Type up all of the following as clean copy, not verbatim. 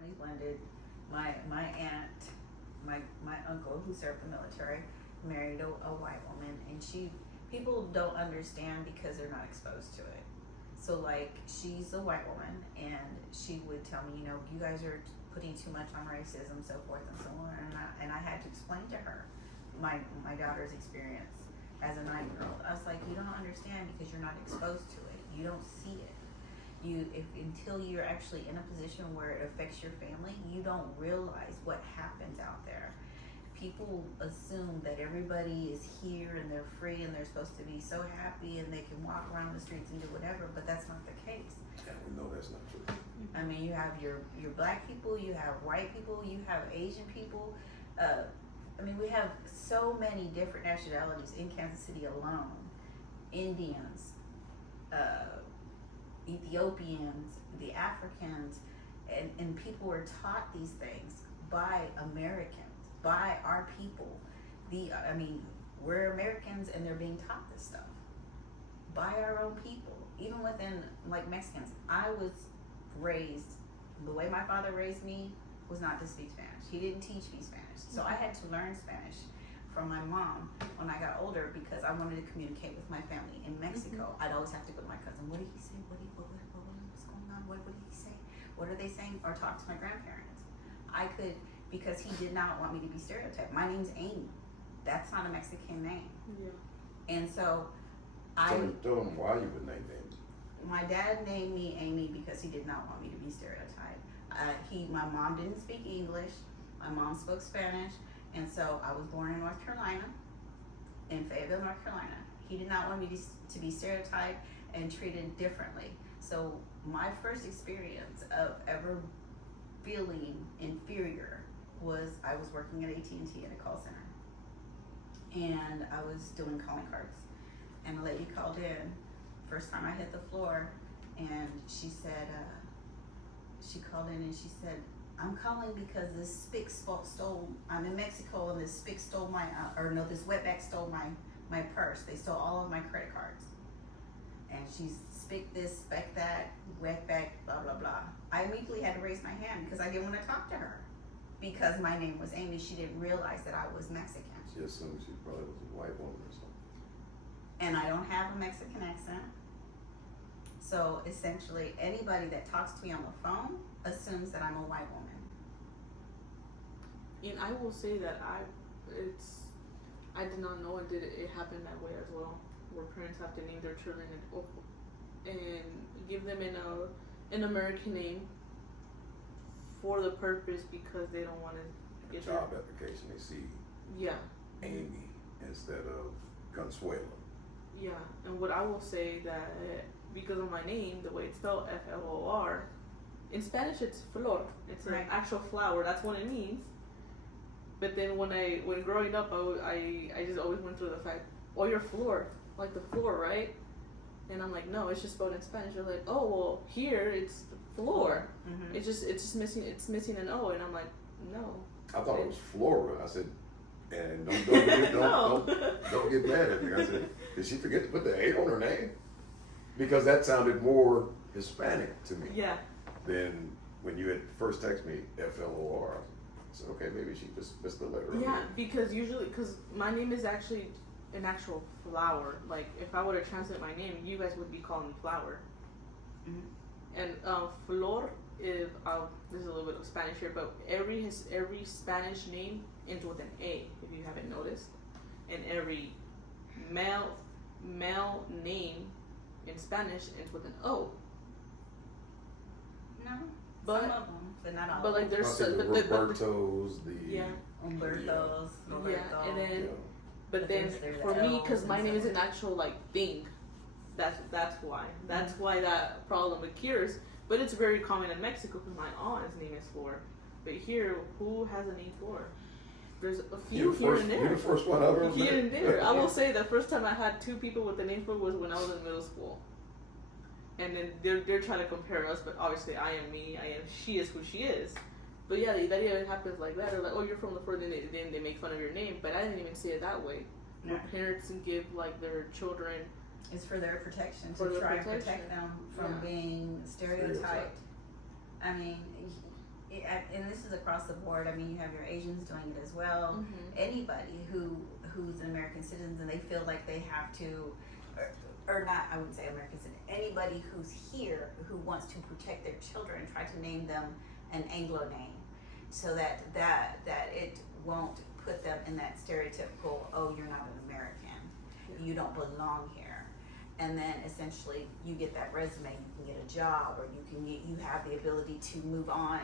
families blended. My aunt, my uncle who served the military, married a white woman, and people don't understand because they're not exposed to it. So like she's a white woman, and she would tell me, you guys are putting too much on racism, so forth and so on, and I had to explain to her my daughter's experience as a 9-year-old. I was like, you don't understand because you're not exposed to it. You don't see it. Until you're actually in a position where it affects your family, you don't realize what happens out there. People assume that everybody is here and they're free and they're supposed to be so happy and they can walk around the streets and do whatever, but that's not the case. And we know that's not true. I mean, you have your black people, you have white people, you have Asian people. We have so many different nationalities in Kansas City alone. Indians, Ethiopians, the Africans, and people were taught these things by Americans, by our people. We're Americans and they're being taught this stuff by our own people. Even within, like, Mexicans, I was raised, the way my father raised me was not to speak Spanish. He didn't teach me Spanish. So I had to learn Spanish from my mom when I got older because I wanted to communicate with my family in Mexico. I'd always have to go to my cousin. What did he say? What's going on? What did he say? What are they saying? Or talk to my grandparents. I could, because he did not want me to be stereotyped. My name's Amy. That's not a Mexican name. Yeah. And so Tell them why you would name Amy. My dad named me Amy because he did not want me to be stereotyped. My mom didn't speak English. My mom spoke Spanish, and so I was born in North Carolina, in Fayetteville, North Carolina. He did not want me to be stereotyped and treated differently. So my first experience of ever feeling inferior was I was working at AT&T in a call center, and I was doing calling cards, and a lady called in. First time I hit the floor, and she said, she called in and she said, I'm calling because this spick stole, I'm in Mexico and this spick stole this wetback stole my purse. They stole all of my credit cards. And she's spick this, speck that, wetback, blah, blah, blah. I immediately had to raise my hand because I didn't want to talk to her. Because my name was Amy, she didn't realize that I was Mexican. She assumed she probably was a white woman or something. And I don't have a Mexican accent. So essentially, anybody that talks to me on the phone assumes that I'm a white woman. And I will say that I did not know it happened that way as well, where parents have to name their children and give them an American name for the purpose because they don't want to get job application. They see Amy instead of Consuelo. Yeah, and what I will say that because of my name, the way it's spelled Flor, in Spanish it's flor. It's an actual flower. That's what it means. But then when growing up, I just always went through the fact, oh, you're Flor, like the floor, right? And I'm like, no, it's just spelled in Spanish. They're like, oh, well, here it's floor. Mm-hmm. It's just missing an O, and I'm like, no. I thought it was Flora. I said, and don't get mad at me. I said, did she forget to put the A on her name? Because that sounded more Hispanic to me. Yeah. Than when you had first texted me FLOR. I said, okay, maybe she just missed the letter. Yeah, because my name is actually an actual flower. Like, if I were to translate my name, you guys would be calling me flower. Mm-hmm. And flor is, there's a little bit of Spanish here, but every Spanish name ends with an A, if you haven't noticed. And every male name in Spanish ends with an O. No, but some of them, but not all. But like there's the Robertos, Humbertos, yeah, and then but then for me, because my name is an actual like thing, that's why that problem occurs. But it's very common in Mexico because my aunt's name is Flor. But here, who has a name Flor? There's a few here and there. You're the first one I've ever Here and there. I will say the first time I had two people with the name Flor was when I was in middle school. And then they're trying to compare us, but obviously I am me, she is who she is. But yeah, that even happens like that. They're like, oh, you're from the Flor, then they make fun of your name. But I didn't even say it that way. Yeah. Where parents give like their children. It's for their protection, to try to protect them from being stereotyped. I mean, and this is across the board. I mean, you have your Asians doing it as well. Mm-hmm. Anybody who's an American citizen and they feel like they have to, or not, I wouldn't say American citizen. Anybody who's here who wants to protect their children, try to name them an Anglo name, so that it won't put them in that stereotypical, oh, you're not an American, you don't belong here. And then essentially you get that resume, you can get a job, or you have the ability to move on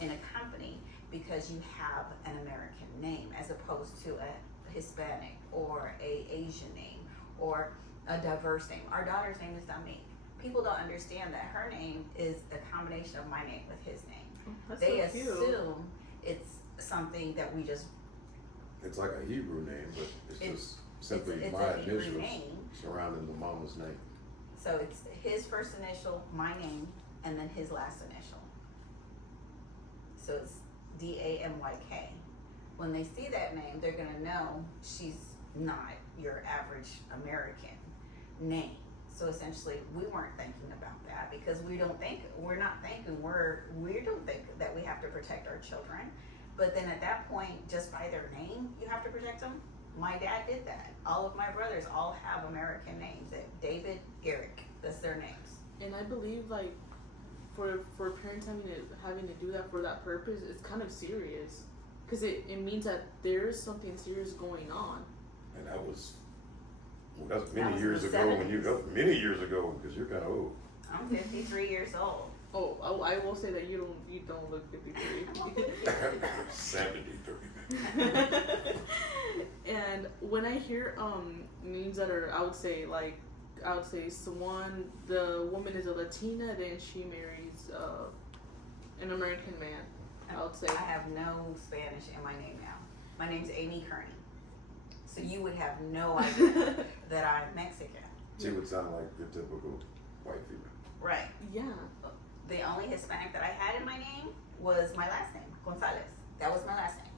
in a company because you have an American name as opposed to a Hispanic or a Asian name or a diverse name. Our daughter's name is Dominique. People don't understand that her name is a combination of my name with his name. That's They so cute. assume it's something that we just. It's like a Hebrew name, but it's just simply it's my a Hebrew initials name. surrounding the mama's name. So it's his first initial, my name, and then his last initial. So it's DAMYK. When they see that name, they're gonna know she's not your average American name. So essentially, we weren't thinking about that because we don't think that we have to protect our children. But then at that point, just by their name, you have to protect them. My dad did that. All of my brothers all have American names. David, Eric, that's their names. And I believe like for parents having to do that for that purpose, it's kind of serious, because it means that there's something serious going on. And that was that's That many was years the ago. 70s. Many years ago, because you're kind of old. I'm 53 years old. Oh, I will say that you don't look 53. 73. And when I hear names that are, I would say the woman is a Latina, then she marries an American man. I would say I have no Spanish in my name now. My name's Amy Kearney. So you would have no idea that I'm Mexican. She would sound like your typical white female. Right. Yeah. The only Hispanic that I had in my name was my last name, Gonzalez. That was my last name.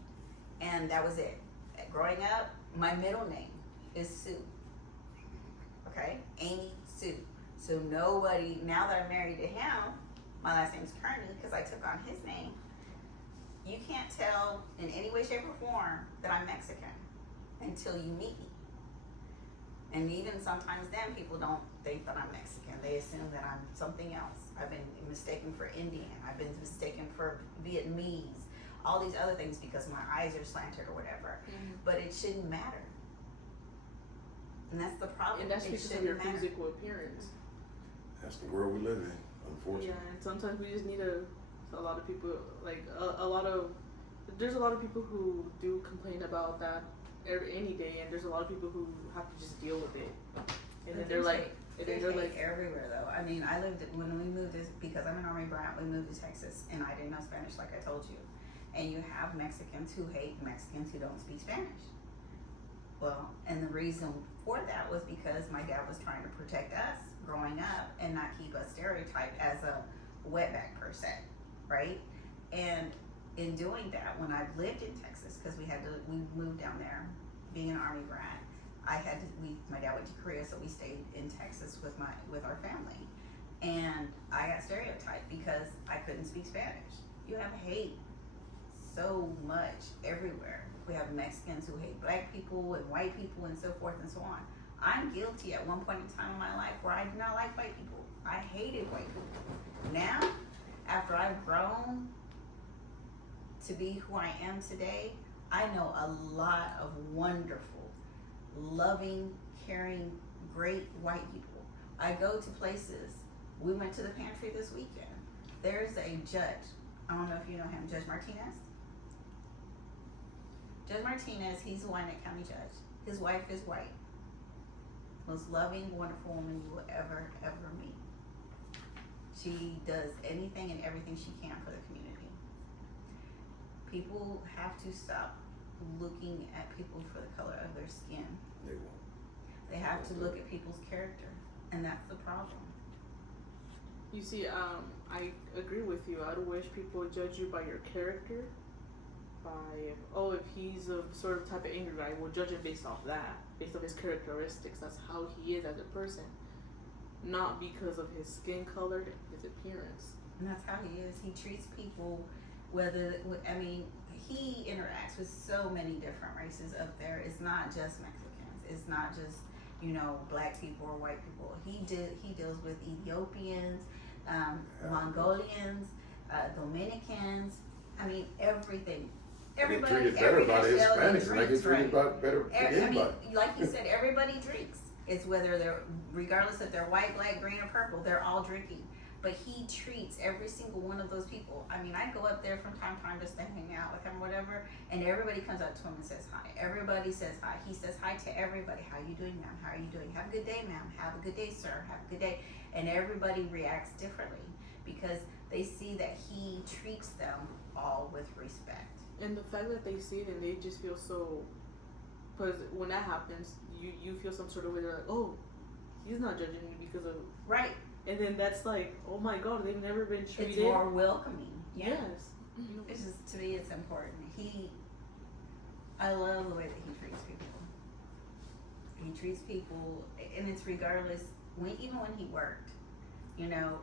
And that was it. Growing up, my middle name is Sue. Okay? Amy Sue. So nobody, now that I'm married to him, my last name's Kearney because I took on his name. You can't tell in any way, shape, or form that I'm Mexican until you meet me. And even sometimes then people don't think that I'm Mexican. They assume that I'm something else. I've been mistaken for Indian. I've been mistaken for Vietnamese. All these other things because my eyes are slanted or whatever. Mm-hmm. But it shouldn't matter. And that's the problem. And that's it because of your matter. physical appearance. That's the world we live in, unfortunately. Yeah, and sometimes we just need a lot of people, like there's a lot of people who do complain about that any day, and there's a lot of people who have to just deal with it. And then they're like, everywhere though. I mean, when we moved because I'm an Army brat, we moved to Texas and I didn't know Spanish like I told you. And you have Mexicans who hate Mexicans who don't speak Spanish. Well, and the reason for that was because my dad was trying to protect us growing up and not keep us stereotyped as a wetback per se, right? And in doing that, when I lived in Texas, because we moved down there, being an Army brat, my dad went to Korea, so we stayed in Texas with our family, and I got stereotyped because I couldn't speak Spanish. You have hate so much everywhere. We have Mexicans who hate black people and white people and so forth and so on. I'm guilty at one point in time in my life where I did not like white people. I hated white people. Now, after I've grown to be who I am today, I know a lot of wonderful, loving, caring, great white people. I go to places. We went to the pantry this weekend. There's a judge. I don't know if you know him, Judge Martinez. Judge Martinez, he's the Wyandotte County judge. His wife is white. Most loving, wonderful woman you will ever meet. She does anything and everything she can for the community. People have to stop looking at people for the color of their skin. They won't. They have to look at people's character, and that's the problem. You see, I agree with you. I'd wish people would judge you by your character. If he's a sort of type of angry guy, we'll judge him based off that, based off his characteristics. That's how he is as a person, not because of his skin color, his appearance. And that's how he is. He treats people whether, I mean, he interacts with so many different races up there. It's not just Mexicans. It's not just, you know, black people or white people. He deals with Ethiopians, Mongolians, Dominicans. I mean, everything. Everybody, treated better by the drinks, Hispanics, and they get treated better than anybody. I mean, like you said, everybody drinks. It's whether they're, regardless if they're white, black, green, or purple, they're all drinking. But he treats every single one of those people. I mean, I go up there from time to time just to hang out with him, whatever, and everybody comes up to him and says hi. Everybody says hi. He says hi to everybody. How are you doing, ma'am? How are you doing? Have a good day, ma'am. Have a good day, sir. Have a good day. And everybody reacts differently because they see that he treats them all with respect. And the fact that they see it and they just feel so, because when that happens, you feel some sort of way. They're like, oh, he's not judging me because of right. And then that's like, oh my God, they've never been treated. It's more welcoming. Yes. It's just, to me, it's important. I love the way that he treats people. He treats people, and it's regardless. Even when he worked, you know,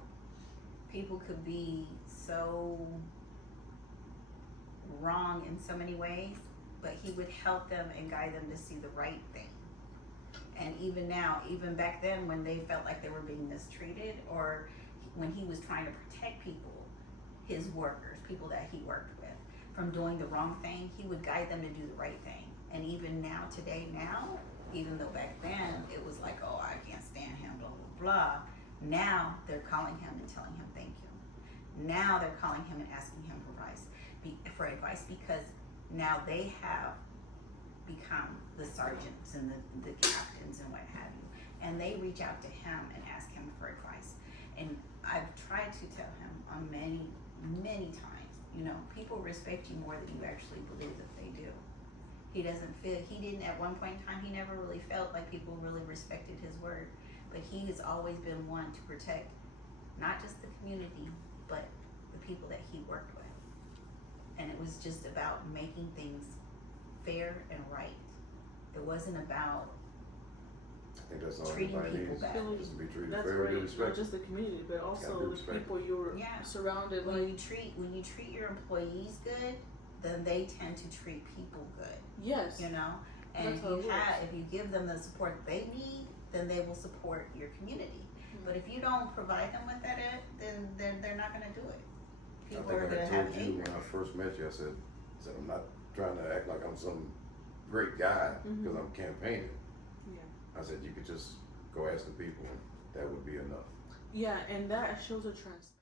people could be so wrong in so many ways, but he would help them and guide them to see the right thing. And even now, even back then when they felt like they were being mistreated, or when he was trying to protect people, his workers, people that he worked with, from doing the wrong thing, he would guide them to do the right thing. And even now, even though back then it was like, oh, I can't stand him, blah, blah, blah. Now they're calling him and telling him thank you. Now they're calling him and asking him for advice because now they have become the sergeants and the captains and what have you. And they reach out to him and ask him for advice. And I've tried to tell him on many, many times, you know, people respect you more than you actually believe that they do. He didn't at one point in time, he never really felt like people really respected his word. But he has always been one to protect not just the community, but the people that he worked with. And it was just about making things fair and right. It wasn't about I think that's all treating everybody people needs. badly. Just to be treated That's fair right. and respect. Not just the community, but also the people you're surrounded When by. you treat your employees good, then they tend to treat people good. Yes. You know? And if you give them the support they need, then they will support your community. Mm-hmm. But if you don't provide them with that, then they're not going to do it. People are going to have anger. When I first met you, I said I'm not trying to act like I'm some great guy because I'm campaigning. Yeah. I said you could just go ask the people, and that would be enough. Yeah, and that shows a transparency.